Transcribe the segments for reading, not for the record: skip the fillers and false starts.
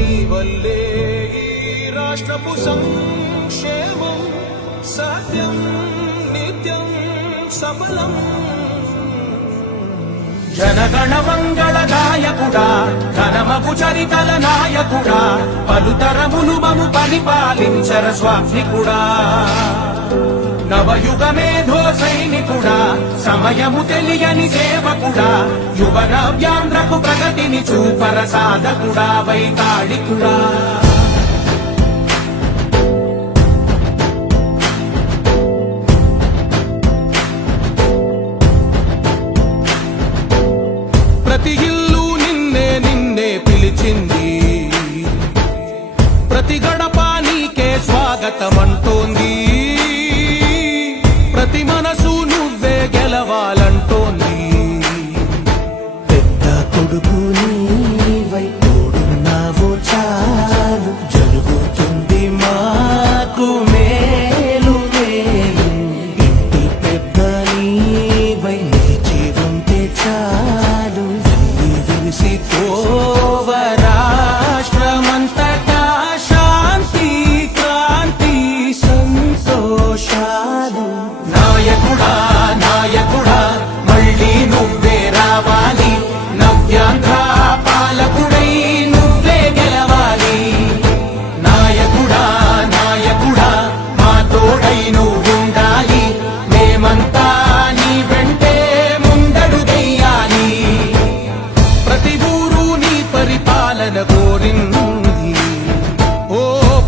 నీ వల్లే ఈ రాష్ట్రపు సంక్షేమం సత్యం నిత్యం సఫలం. జనగణ మంగళ గాయకుడా ఘనమగు చరితల నాయకుడా పలుతరములు మము పరిపాలించర స్వామికుడా. నవయుగ మేధో సైనికుడా సమయము తెలియని సేవకుడా యువ నవ్యాంధ్రకు ప్రగతిని చూపర సాధకుడా వైతాళికుడా. ప్రతి ఇల్లు నిన్నే నిన్నే పిలిచింది, ప్రతి గడప నీకే స్వాగతమంటోంది, ప్రతి మనసు నువ్వే గెలవాలంటోంది. పెద్ద కొడుకు నీవై తోడున్నావో చాలు జరుగుతుంది మాకు మేలు మేలు. ఇంటి పెద్ద నీవై నిలిచి ఉంటే చాలు విరిసి పోవ రాష్ట్రమంతటా శాంతి క్రాంతి సంతోషాలు. నాయకుడా నాయకుడా మళ్ళీ నువ్వే రావాలి, నవ్యాంధ్ర పాలకుడై నువ్వే గెలవాలి. నాయకుడా నాయకుడా మా తోడై నువ్వుండాలి, మేమంతా నీ వెంటే ముందడుగెయ్యాలి. ప్రతి ఊరు నీ పరిపాలన కోరింది, ఓ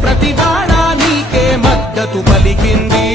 ప్రతి వాడ నీకే మద్దతు పలికింది.